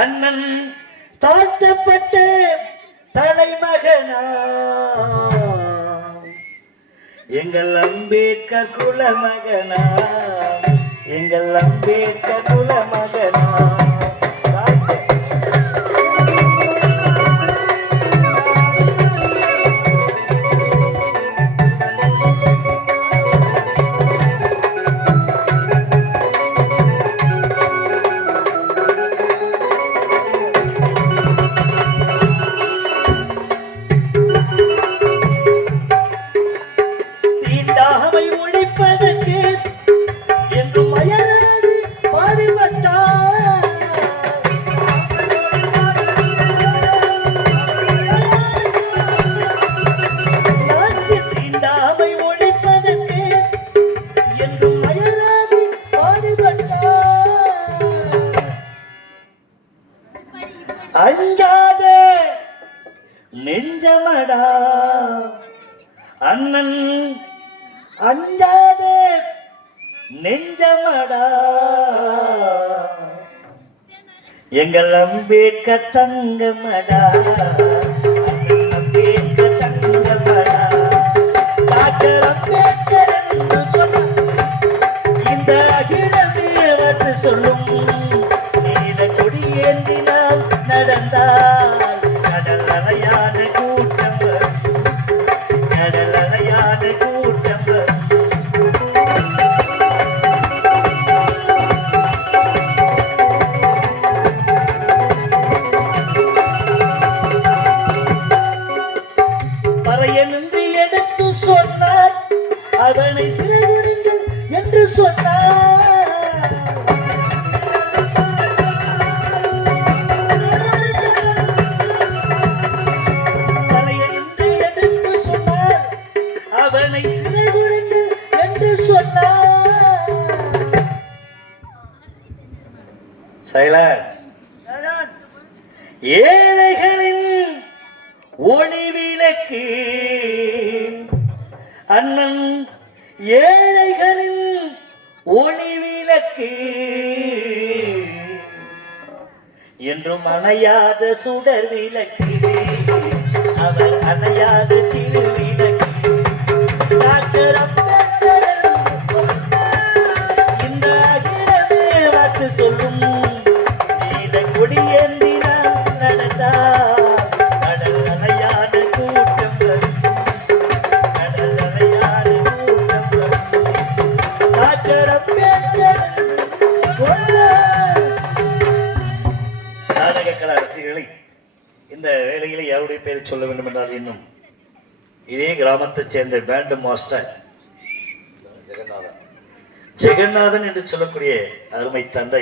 அண்ணன் தாழ்த்தப்பட்ட தலைமகனா எங்கள் அம்பேத்கர் குலமகனா எங்கள் அம்பேத்கர் குலமகனா மகனா தீண்டாமை ஒழிப்பதற்கு என்றும் அயராது பாடுபட்டார் நாட்டில் தீண்டாமை ஒழிப்பதற்கு என்றும் அயராது பாடுபட்டார் அஞ்சாத நெஞ்சமடா அண்ணன் அஞ்சாதே. நெஞ்சமடா. எங்கள் அம்பேக்க தங்கமடா. அண்ணன் தங்கமடா. டாக்டர் அம்பேத்கர் என்று இந்த அகிலமே வந்து சொல்லும் நீல கொடியேந்தினால் நடந்தால் கடல் அலையான கூட்டம் அவனை சிறைவிடுங்கள் என்று சொன்னார். பறையனின்றி எடுத்து சொன்னார். அவனை சிறைவிடுங்கள் என்று சொன்னார். சைலன்ஸ் ஏழைகளின் ஒளி விளக்கு அண்ணன் ஏழைகளின் ஒளி விளக்கு என்றும் அணையாத சுடர் விளக்கு. அவர் அணையாத திருவிளக்கு. டாக்டர் அப்பா நாடக கலா ரசிகர்களை இந்த வேலையில் யாருடைய பெயரை சொல்ல வேண்டும் என்றால் இன்னும்? இதே கிராமத்தைச் சேர்ந்த பேண்டு மாஸ்டர் ஜெகநாதன். ஜெகநாதன் என்று சொல்லக்கூடிய அருமை தந்தை